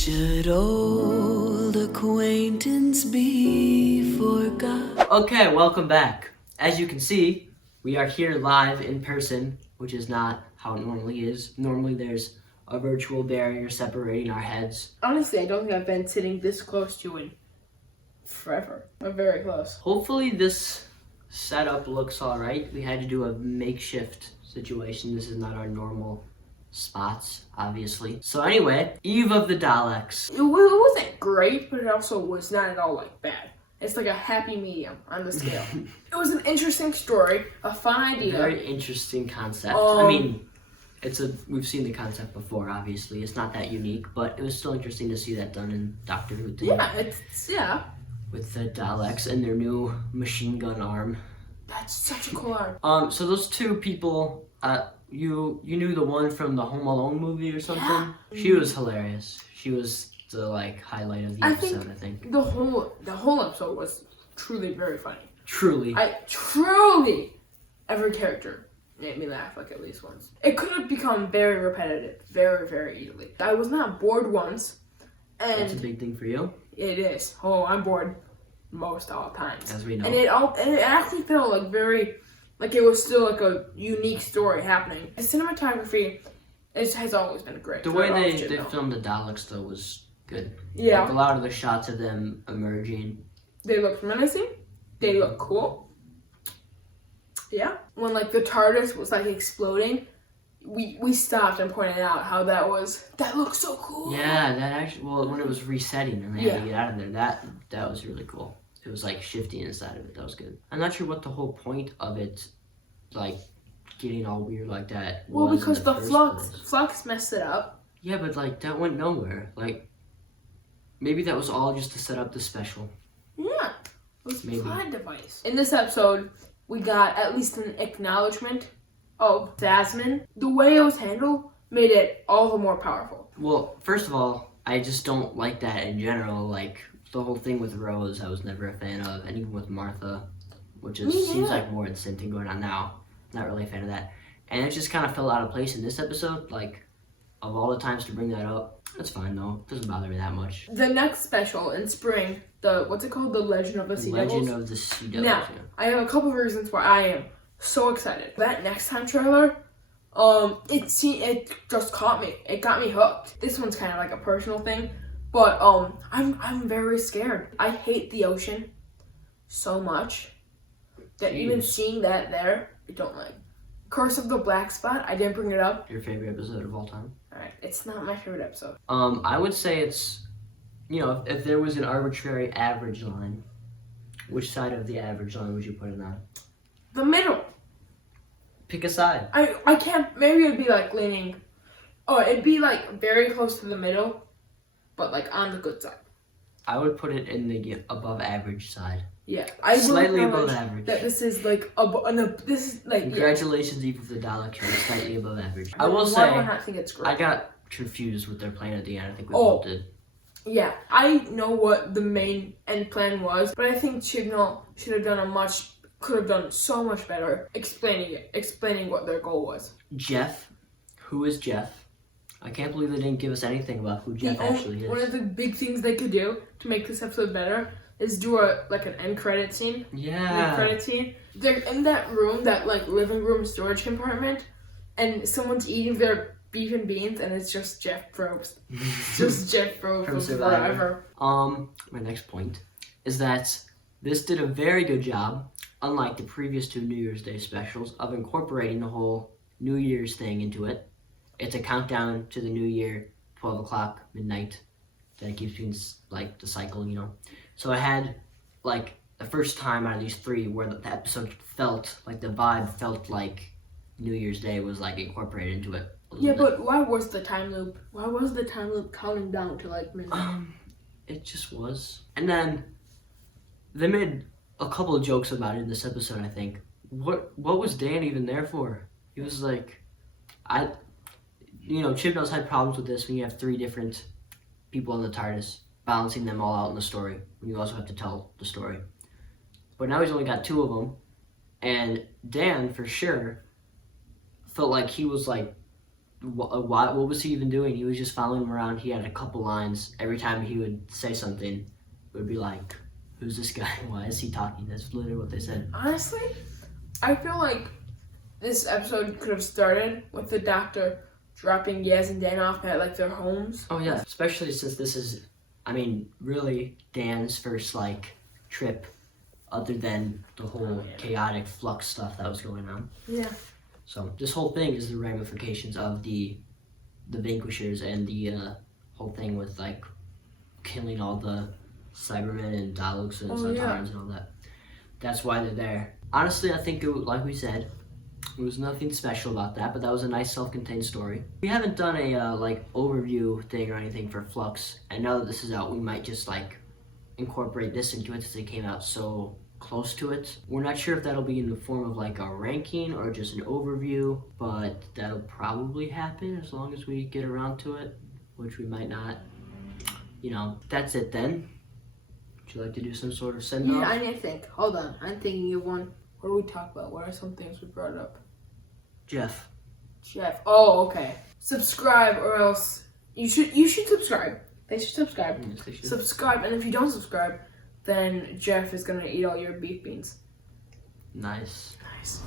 Should old acquaintance be forgot? Okay, welcome back. As you can see, we are here live in person, which is not how it normally is. Normally there's a virtual barrier separating our heads. Honestly, I don't think I've been sitting this close to you in forever. We're very close. Hopefully this setup looks alright. We had to do a makeshift situation. This is not our normal spots, obviously. So anyway, Eve of the Daleks. It wasn't great, but it also was not at all like bad. It's like a happy medium on the scale. It was an interesting story, a fun idea. Very interesting concept. We've seen the concept before, obviously. It's not that unique, but it was still interesting to see that done in Doctor Who. Yeah. With the Daleks and their new machine gun arm. That's such a cool arm. So those two people, you knew the one from the Home Alone movie or something? Yeah. She was hilarious. She was the highlight of the episode, I think. The whole episode was truly very funny. Truly. Every character made me laugh at least once. It could have become very repetitive, very, very easily. I was not bored once. And that's a big thing for you? It is. Oh, I'm bored most all times. As we know. And it actually felt like it was still a unique story happening. The cinematography has always been great. The way they filmed the Daleks though was good. Yeah. A lot of the shots of them emerging. They looked menacing. They looked cool. Yeah. When the TARDIS was exploding, we stopped and pointed out how that looked so cool. Yeah, that actually, when it was resetting and they had to get out of there, that was really cool. It was shifting inside of it. That was good. I'm not sure what the whole point of it, getting all weird like that. Well, was because the flux messed it up. Yeah, but that went nowhere. Maybe that was all just to set up the special. Yeah, it was a plot device. In this episode, we got at least an acknowledgement of Jasmine. The way it was handled made it all the more powerful. Well, first of all, I just don't like that in general. The whole thing with Rose, I was never a fan of, and even with Martha, which seems like more incenting going on now. Not really a fan of that. And it just kind of fell out of place in this episode. Of all the times to bring that up, that's fine though. It doesn't bother me that much. The next special in spring, what's it called? The Legend of the Sea Devils? Legend of the Sea Devils, Now, I have a couple of reasons why I am so excited. That next time trailer, it just caught me. It got me hooked. This one's kind of a personal thing, but I'm very scared. I hate the ocean so much that even seeing that there, I don't like. Curse of the Black Spot, I didn't bring it up. Your favorite episode of all time? Alright, it's not my favorite episode. I would say it's, if there was an arbitrary average line, which side of the average line would you put it on? The middle. Pick a side. I can't, maybe it'd be leaning, it'd be very close to the middle, but on the good side. I would put it in the above average side. Yeah, slightly above average. That this is Congratulations, Eve of the Daleks, you're slightly above average. I will say, I think it's great. I got confused with their plan at the end. I think we both did. Yeah, I know what the main end plan was, but I think Chibnall could have done so much better explaining what their goal was. Jeff, who is Jeff? I can't believe they didn't give us anything about who Jeff actually is. One of the big things they could do to make this episode better is do an end credit scene. Yeah. End credit scene. They're in that room, that living room storage compartment, and someone's eating their beef and beans, and it's just Jeff Probst. It's just Jeff Probst from Survivor. My next point is that this did a very good job, unlike the previous two New Year's Day specials, of incorporating the whole New Year's thing into it. It's a countdown to the new year, 12 o'clock, midnight. That keeps being the cycle, So I had the first time out of these three where the episode felt the vibe felt like New Year's Day was incorporated into it. Yeah, but why was the time loop? Why was the time loop counting down to midnight? It just was. And then they made a couple of jokes about it in this episode. I think. What was Dan even there for? He was Chibnall's had problems with this when you have three different people in the TARDIS, balancing them all out in the story, when you also have to tell the story. But now he's only got two of them, and Dan, for sure, felt like he was what was he even doing? He was just following him around. He had a couple lines. Every time he would say something, it would be like, who's this guy? Why is he talking? That's literally what they said. Honestly, I feel like this episode could have started with the doctor dropping Yaz and Dan off at like their homes. Oh yeah, especially since this is, I mean, really Dan's first like trip, other than the whole chaotic flux stuff that was going on. Yeah. So this whole thing is the ramifications of the Vanquishers and the whole thing with like killing all the Cybermen and Daleks and Centaurs and all that. That's why they're there. Honestly, I think like we said, there was nothing special about that, but that was a nice self-contained story. We haven't done a like overview thing or anything for Flux, and now that this is out, we might just like incorporate this into it since it came out so close to it. We're not sure if that'll be in the form of like a ranking or just an overview, but that'll probably happen as long as we get around to it, which we might not. You know, that's it then. Would you like to do some sort of send-off? Yeah, I need to think. Hold on. I'm thinking of one. What do we talk about? What are some things we brought up? Jeff. Oh, okay. Subscribe or else you should subscribe. They should subscribe. Yes, they should. Subscribe, and if you don't subscribe, then Jeff is gonna eat all your beef beans. Nice. Nice.